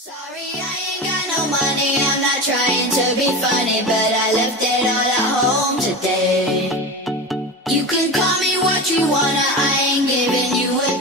Sorry, I ain't got no money, I'm not trying to be funny, but I left it all at home today. You can call me what you wanna, I ain't giving you a